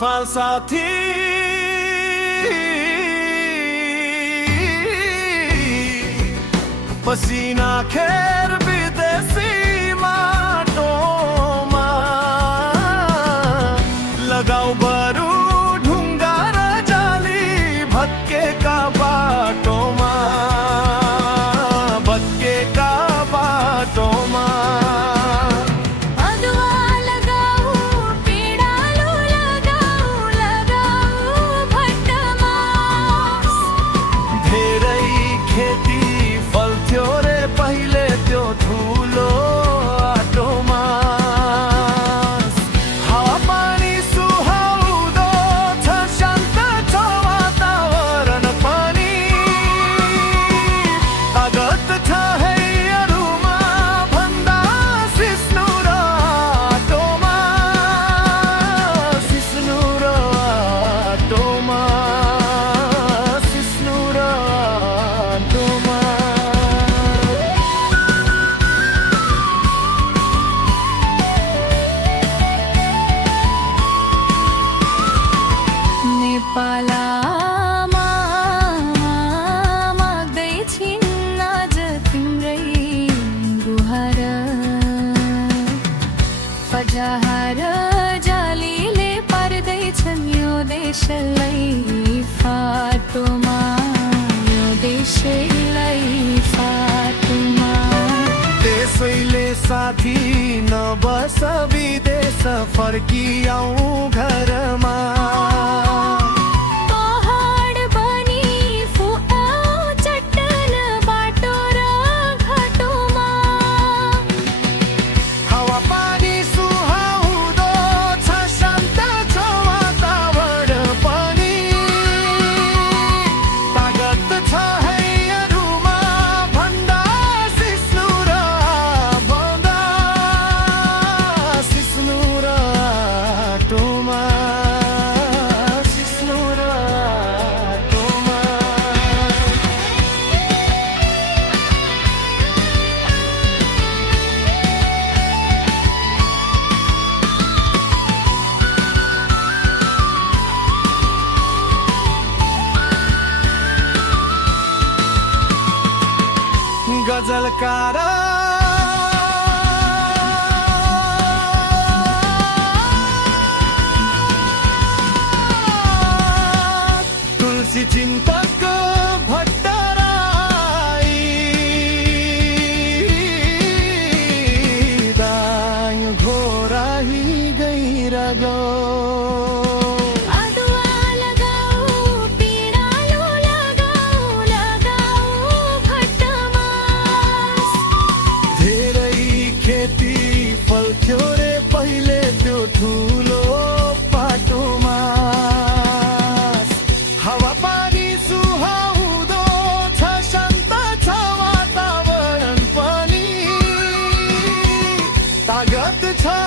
फाल साथी पसीना खेर विदेशी माटोमा लगाऊ बरु ढुङ्गा र जाली भत्केका बाटोमा भत्केका बाटोमा पालामा माग्दैछिन् आज तिम्रै गुहार फजाहार जालीले पार्दैछन् यो देशलाई फाटोमा यो देशलाई फाटोमा त्यसैले साथी नबस विदेश फर्किआऊ घरमा गजलकार तुलसी चिन्तक भट्टराई दाङ घोराही गइरगो फल्थ्यो रे पहिले त्यो ठुलो पाटोमा हावा पानी सुहाउँदो छ शान्त छ वातावरण पनि तागत छ